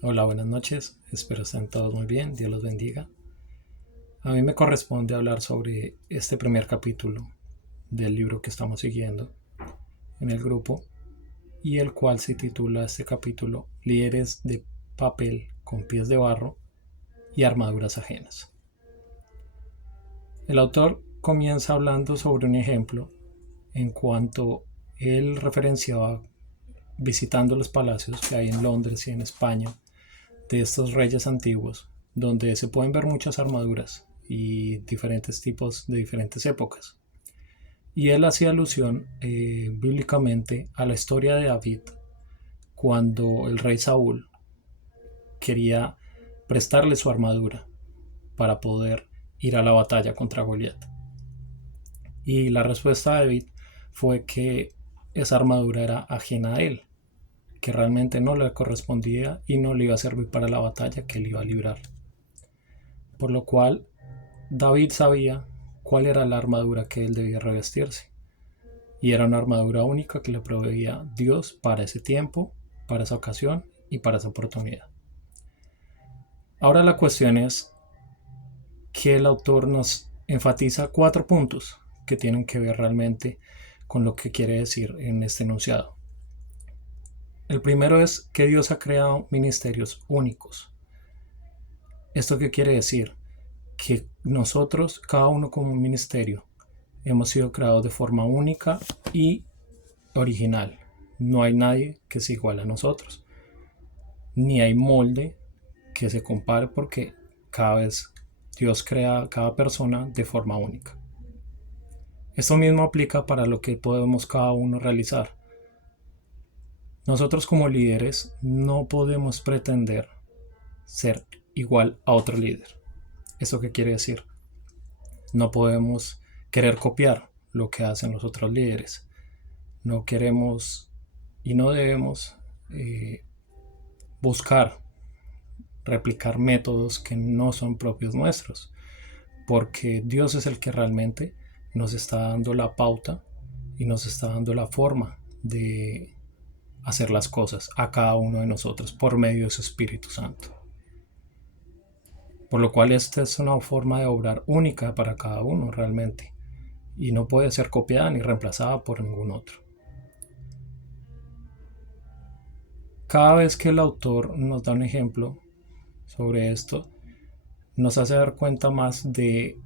Hola, buenas noches. Espero estén todos muy bien. Dios los bendiga. A mí me corresponde hablar sobre este primer capítulo del libro que estamos siguiendo en el grupo y el cual se titula este capítulo Líderes de papel con pies de barro y armaduras ajenas. El autor comienza hablando sobre un ejemplo en cuanto él referenciaba visitando los palacios que hay en Londres y en España de estos reyes antiguos, donde se pueden ver muchas armaduras y diferentes tipos de diferentes épocas. Y él hacía alusión bíblicamente a la historia de David cuando el rey Saúl quería prestarle su armadura para poder ir a la batalla contra Goliat. Y la respuesta de David fue que esa armadura era ajena a él, que realmente no le correspondía y no le iba a servir para la batalla que él iba a librar. Por lo cual David sabía cuál era la armadura que él debía revestirse. Y era una armadura única que le proveía Dios para ese tiempo, para esa ocasión y para esa oportunidad. Ahora la cuestión es que el autor nos enfatiza 4 puntos que tienen que ver realmente con lo que quiere decir en este enunciado. El primero es que Dios ha creado ministerios únicos. ¿Esto qué quiere decir? Que nosotros, cada uno como un ministerio, hemos sido creados de forma única y original. No hay nadie que se iguale a nosotros, ni hay molde que se compare porque cada vez Dios crea a cada persona de forma única. Esto mismo aplica para lo que podemos cada uno realizar. Nosotros como líderes no podemos pretender ser igual a otro líder. ¿Esto qué quiere decir? No podemos querer copiar lo que hacen los otros líderes. No queremos y no debemos buscar replicar métodos que no son propios nuestros, porque Dios es el que realmente nos está dando la pauta y nos está dando la forma de hacer las cosas a cada uno de nosotros por medio de su Espíritu Santo. Por lo cual esta es una forma de obrar única para cada uno realmente y no puede ser copiada ni reemplazada por ningún otro. Cada vez que el autor nos da un ejemplo sobre esto, nos hace dar cuenta más de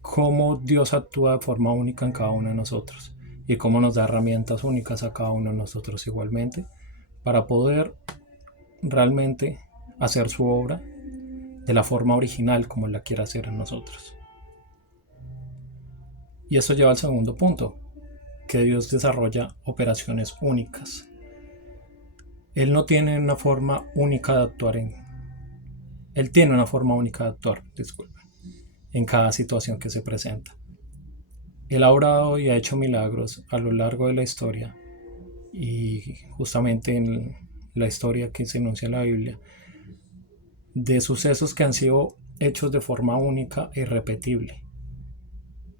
cómo Dios actúa de forma única en cada uno de nosotros y cómo nos da herramientas únicas a cada uno de nosotros igualmente para poder realmente hacer su obra de la forma original como la quiere hacer en nosotros. Y eso lleva al segundo punto, que Dios desarrolla operaciones únicas. Él no tiene una forma única de actuar Él tiene una forma única de actuar, disculpen, en cada situación que se presenta. Él ha obrado y ha hecho milagros a lo largo de la historia y justamente en la historia que se enuncia en la Biblia de sucesos que han sido hechos de forma única e irrepetible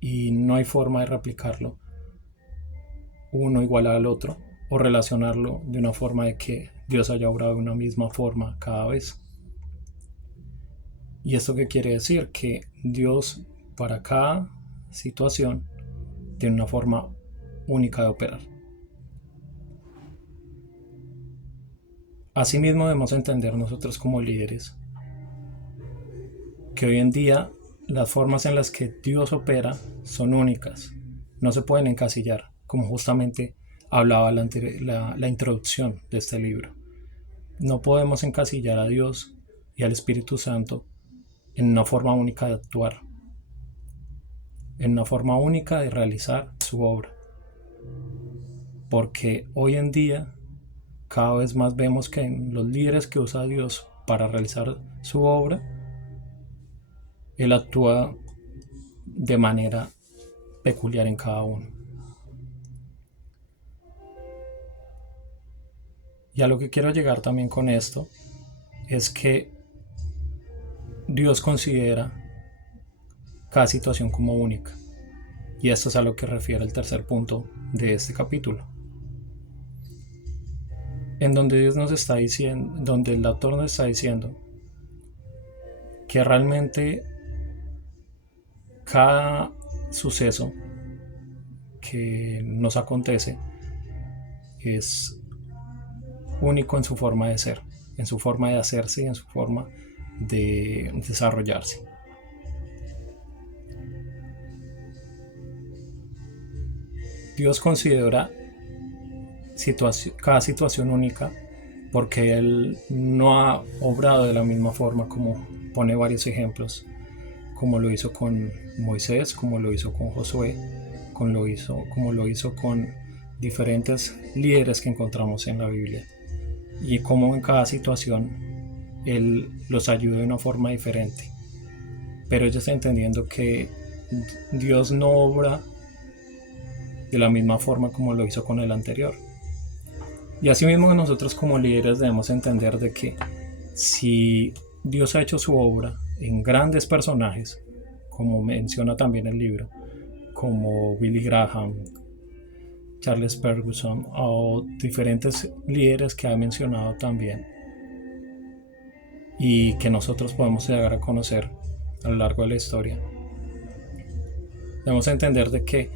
y no hay forma de replicarlo uno igual al otro o relacionarlo de una forma de que Dios haya obrado de una misma forma cada vez. ¿Y esto qué quiere decir? Que Dios para cada situación tiene una forma única de operar. Asimismo debemos entender nosotros como líderes que hoy en día las formas en las que Dios opera son únicas, no se pueden encasillar, como justamente hablaba la introducción de este libro. No podemos encasillar a Dios y al Espíritu Santo en una forma única de actuar, en una forma única de realizar su obra, porque hoy en día cada vez más vemos que en los líderes que usa Dios para realizar su obra, Él actúa de manera peculiar en cada uno. Y a lo que quiero llegar también con esto es que Dios considera cada situación como única. Y esto es a lo que refiere el tercer punto de este capítulo. en donde Dios nos está diciendo, donde el autor nos está diciendo que realmente cada suceso que nos acontece es único en su forma de ser, en su forma de hacerse y en su forma de desarrollarse. Dios considera cada situación única porque Él no ha obrado de la misma forma, como pone varios ejemplos, como lo hizo con Moisés, como lo hizo con Josué, como lo hizo con diferentes líderes que encontramos en la Biblia, y como en cada situación Él los ayuda de una forma diferente. Pero ellos entendiendo que Dios no obra de la misma forma como lo hizo con el anterior. Y asimismo nosotros como líderes debemos entender de que si Dios ha hecho su obra en grandes personajes, como menciona también el libro, como Billy Graham, Charles Ferguson o diferentes líderes que ha mencionado también, y que nosotros podemos llegar a conocer a lo largo de la historia, debemos entender de que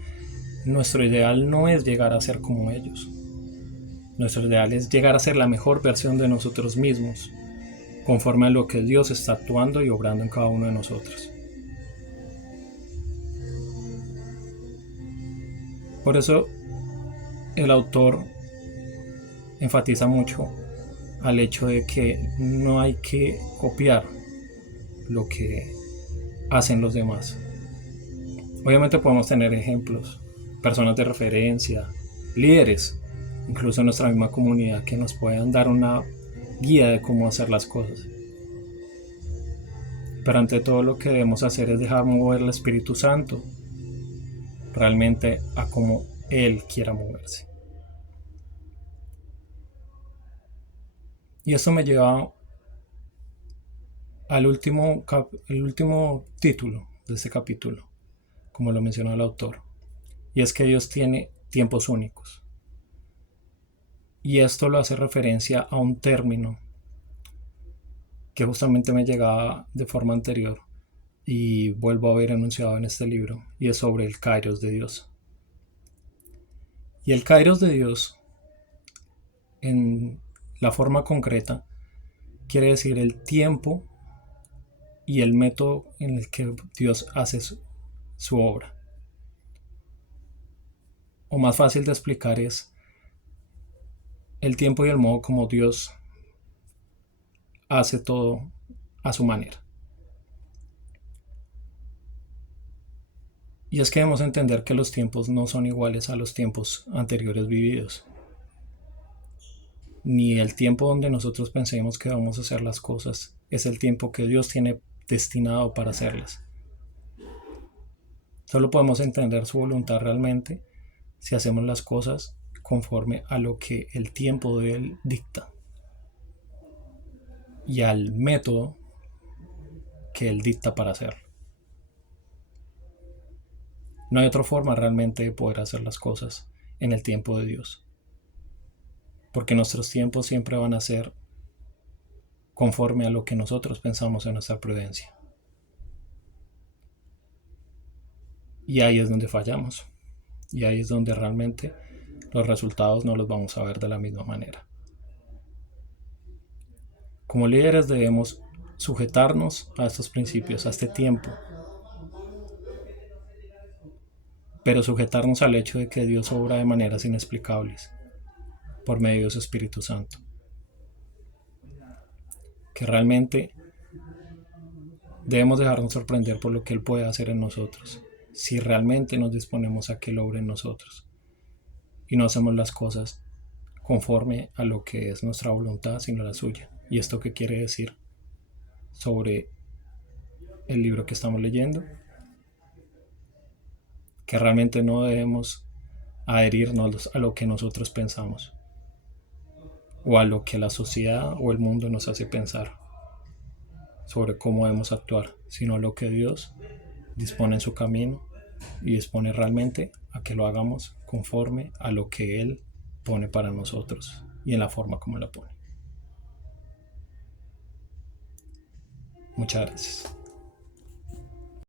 nuestro ideal no es llegar a ser como ellos. Nuestro ideal es llegar a ser la mejor versión de nosotros mismos, conforme a lo que Dios está actuando y obrando en cada uno de nosotros. Por eso el autor enfatiza mucho al hecho de que no hay que copiar lo que hacen los demás. Obviamente podemos tener ejemplos, personas de referencia, líderes, incluso en nuestra misma comunidad, que nos puedan dar una guía de cómo hacer las cosas. Pero ante todo lo que debemos hacer es dejar mover el Espíritu Santo realmente a como Él quiera moverse. Y esto me lleva al último título de este capítulo, como lo mencionó el autor, y es que Dios tiene tiempos únicos. Y esto lo hace referencia a un término que justamente me llegaba de forma anterior y vuelvo a ver enunciado en este libro, y es sobre el Kairos de Dios. Y el Kairos de Dios, en la forma concreta, quiere decir el tiempo y el método en el que Dios hace su obra. O más fácil de explicar es el tiempo y el modo como Dios hace todo a su manera. Y es que debemos entender que los tiempos no son iguales a los tiempos anteriores vividos, ni el tiempo donde nosotros pensemos que vamos a hacer las cosas es el tiempo que Dios tiene destinado para hacerlas. Solo podemos entender su voluntad realmente si hacemos las cosas conforme a lo que el tiempo de Él dicta y al método que Él dicta para hacerlo. No hay otra forma realmente de poder hacer las cosas en el tiempo de Dios, porque nuestros tiempos siempre van a ser conforme a lo que nosotros pensamos en nuestra prudencia. Y ahí es donde fallamos, y ahí es donde realmente los resultados no los vamos a ver de la misma manera. Como líderes debemos sujetarnos a estos principios, a este tiempo, pero sujetarnos al hecho de que Dios obra de maneras inexplicables por medio de su Espíritu Santo, que realmente debemos dejarnos sorprender por lo que Él puede hacer en nosotros, si realmente nos disponemos a que Él obre en nosotros y no hacemos las cosas conforme a lo que es nuestra voluntad, sino la suya. ¿Y esto qué quiere decir sobre el libro que estamos leyendo? Que realmente no debemos adherirnos a lo que nosotros pensamos o a lo que la sociedad o el mundo nos hace pensar sobre cómo debemos actuar, sino a lo que Dios dispone en su camino y dispone realmente a que lo hagamos conforme a lo que Él pone para nosotros. y en la forma como la pone. Muchas gracias.